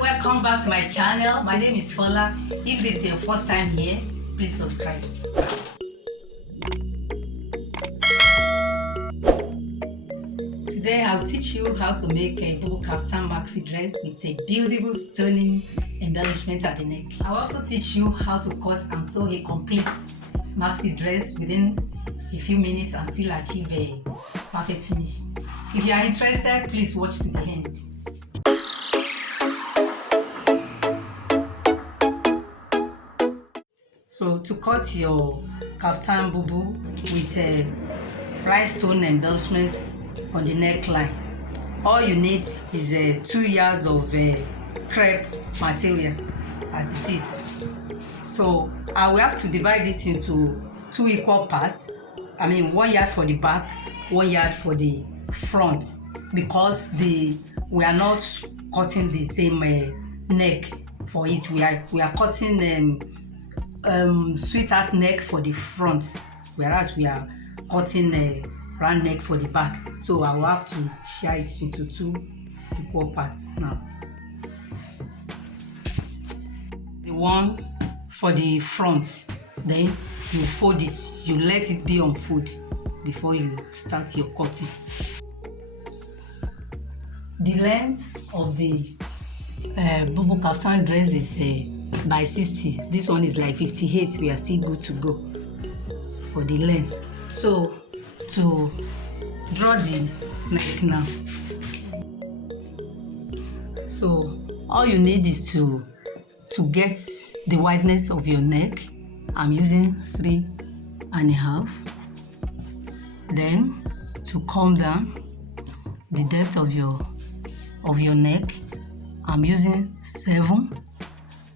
welcome back to my channel. My name is Fola. If this is your first time here, please subscribe. Today I'll teach you how to make a BUBU Kaftan maxi dress with a beautiful stunning embellishment at the neck. I'll also teach you how to cut and sew a complete maxi dress within a few minutes and still achieve a perfect finish. If you are interested, please watch to the end. So to cut your Kaftan BUBU with a rhinestone embellishment on the neckline, all you need is 2 yards of crepe material as it is. So I will have to divide it into 2 equal parts. I mean 1 yard for the back, 1 yard for the front, because we are not cutting the same neck for it. We are cutting sweetheart neck for the front, whereas we are cutting a round neck for the back. So I will have to share it into 2 equal parts now. The one for the front, then you fold it, you let it be on fold before you start your cutting. The length of the BUBU Kaftan dress is by 60. This one is like 58. We are still good to go for the length. So to draw the neck now, so all you need is to get the wideness of your neck. I'm using 3.5. Then to come down the depth of your neck, I'm using 7.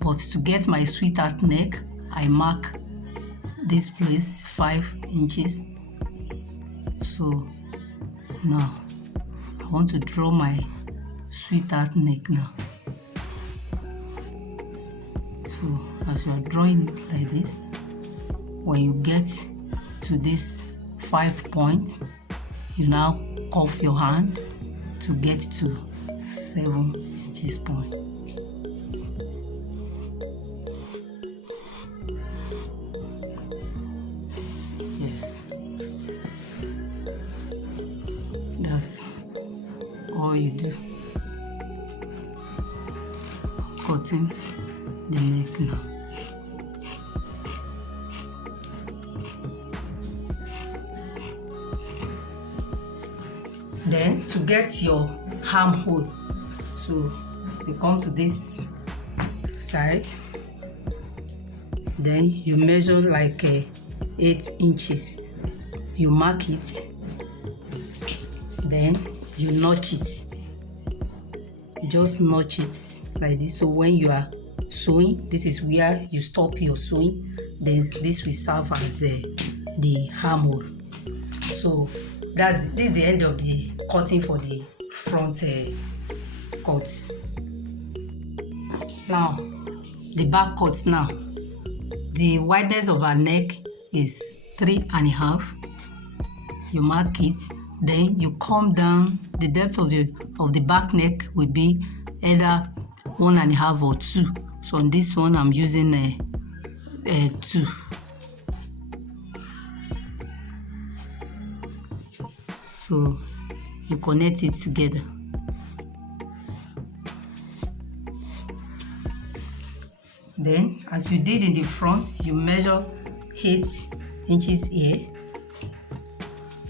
But to get my sweetheart neck, I mark this place 5 inches. So now I want to draw my sweetheart neck now. So as you are drawing it like this, when you get to this 5 point, you now cuff your hand to get to 7 inches point. Yes, that's all you do. Cutting the neck now. Then to get your armhole, so you come to this side, then you measure like 8 inches. You mark it, then you notch it. You just notch it like this. So when you are sewing, this is where you stop your sewing. Then this will serve as the armhole. So this is the end of the cutting for the front cuts. Now the back cuts. Now the wideness of our neck is 3.5. You mark it, then you come down. The depth of the back neck will be either 1.5 or 2. So on this one I'm using 2. So you connect it together. Then as you did in the front, you measure 8 inches here.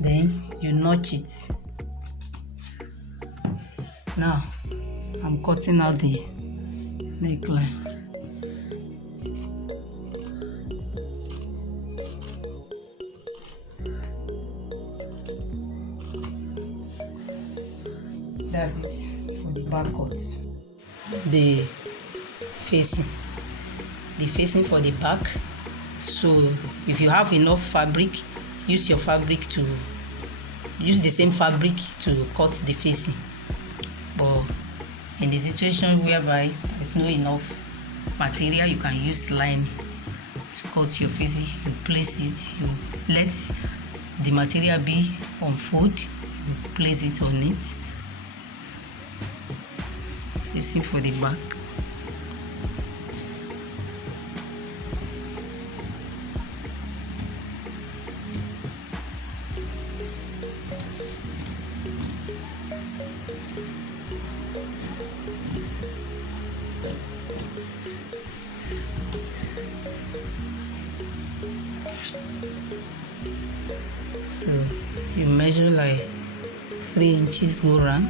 Then you notch it. Now I'm cutting out the neckline. That's it for the back cut. The facing for the back. So if you have enough fabric, use the same fabric to cut the facing. But in the situation whereby there's no enough material, you can use lining to cut your facing. You place it, you let the material be on fold, you place it on it. facing for the back. So you measure like 3 inches go round.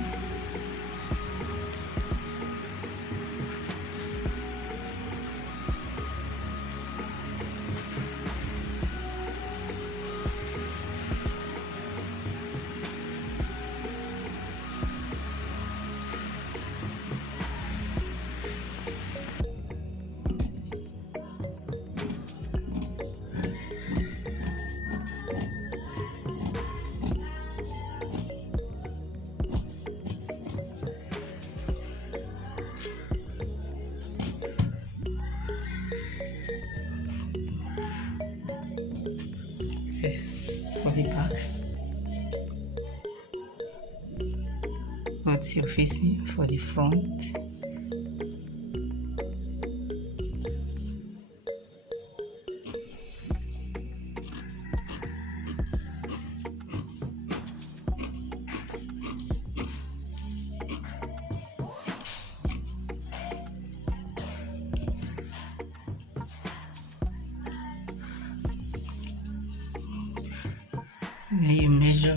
For the back, what's your facing for the front. Then you measure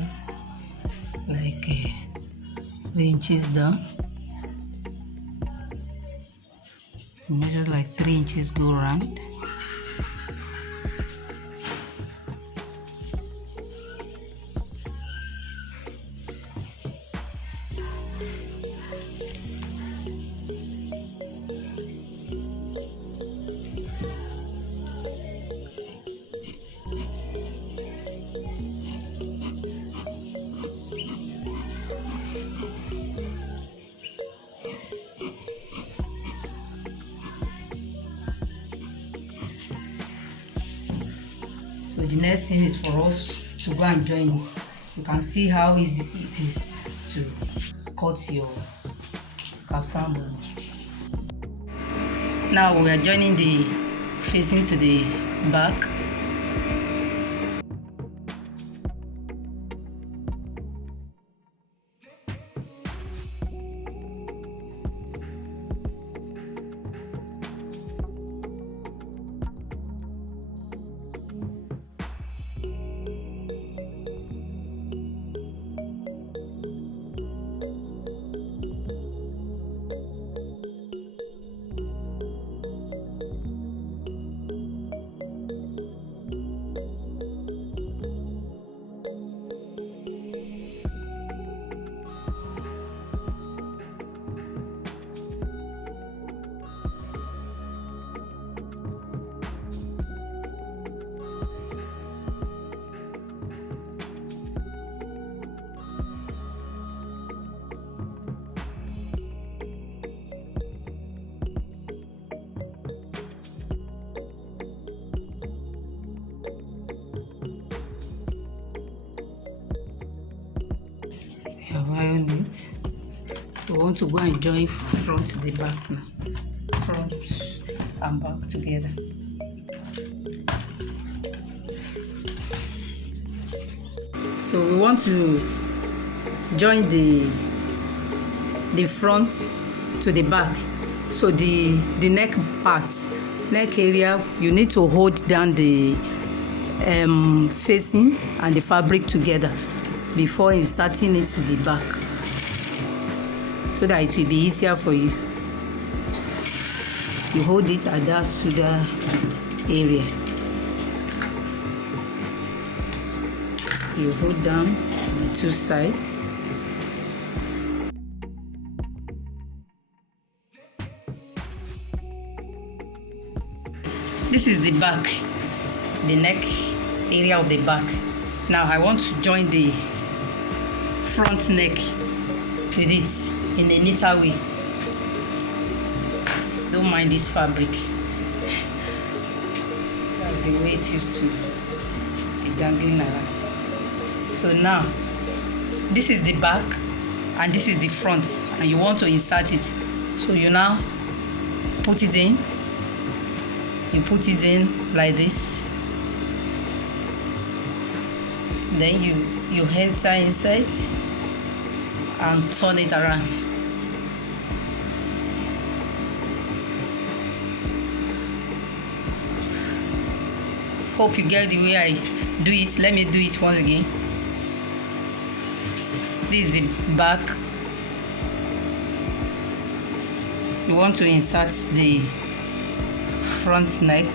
like 3 inches down. You measure like 3 inches go round. So the next thing is for us to go and join it. You can see how easy it is to cut your kaftan bow. Now we are joining the facing to the back. Iron it. We want to go and join front to the back now. Front and back together. So we want to join the front to the back. So the neck part, neck area, you need to hold down the facing and the fabric together before inserting it to the back, so that it will be easier for you. You hold it at that shoulder area. You hold down the two sides. This is the back, the neck area of the back. Now I want to join the front neck with it in a neater way. Don't mind this fabric. That's the way it used to be dangling around. So now this is the back and this is the front, and you want to insert it So you now put it in. You put it in like this. Then you enter inside and turn it around. Hope you get the way I do it. Let me do it once again. This is the back. You want to insert the front neck.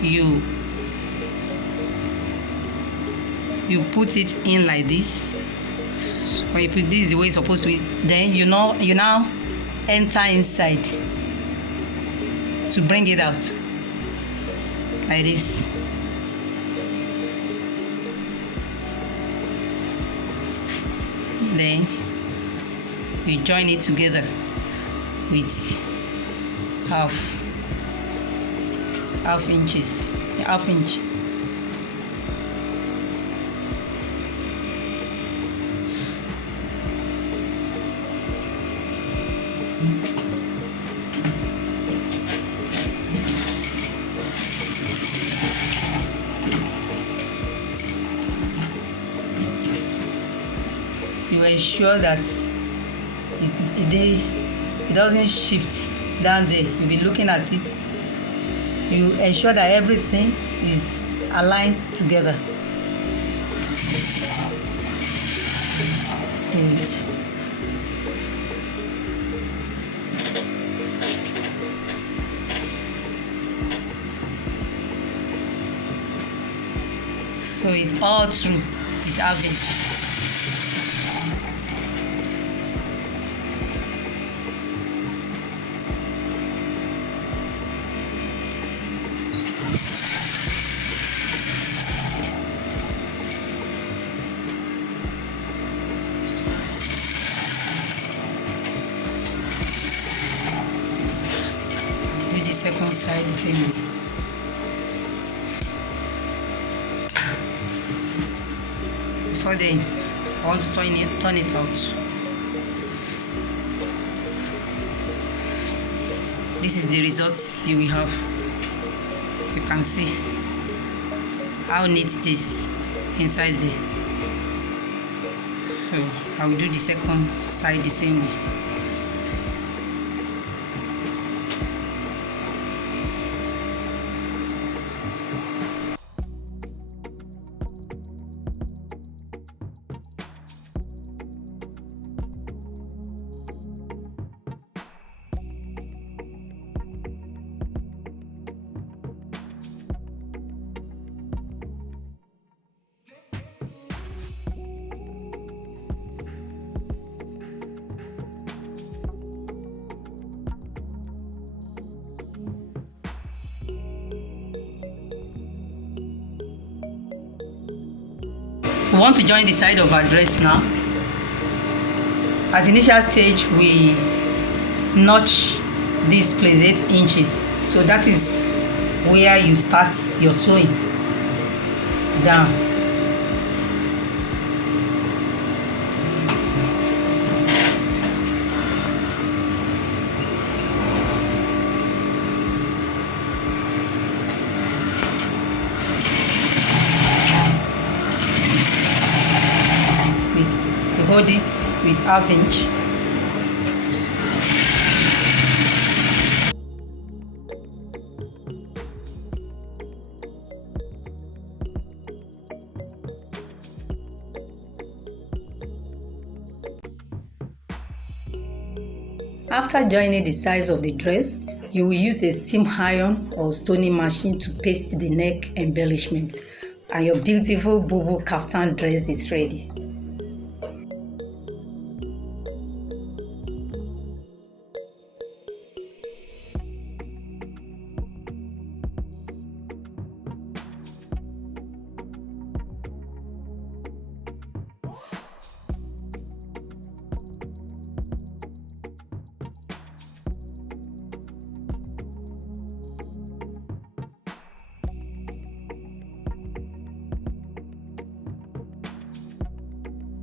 You put it in like this. When you put this the way it's supposed to be, then you now enter inside to bring it out like this. Then you join it together with half inch. You ensure that it doesn't shift down there. You'll be looking at it. You ensure that everything is aligned together. See it. So it's all through. It's average. Second side the same way. Before then, I want to turn it out. This is the results you will have. You can see how neat it is inside there. So I will do the second side the same way. We want to join the side of our dress now. At initial stage, we notch this place 8 inches. So that is where you start your sewing down. Hold it with ½ inch. After joining the sides of the dress, you will use a steam iron or stoning machine to paste the neck embellishment, and your beautiful BUBU kaftan dress is ready.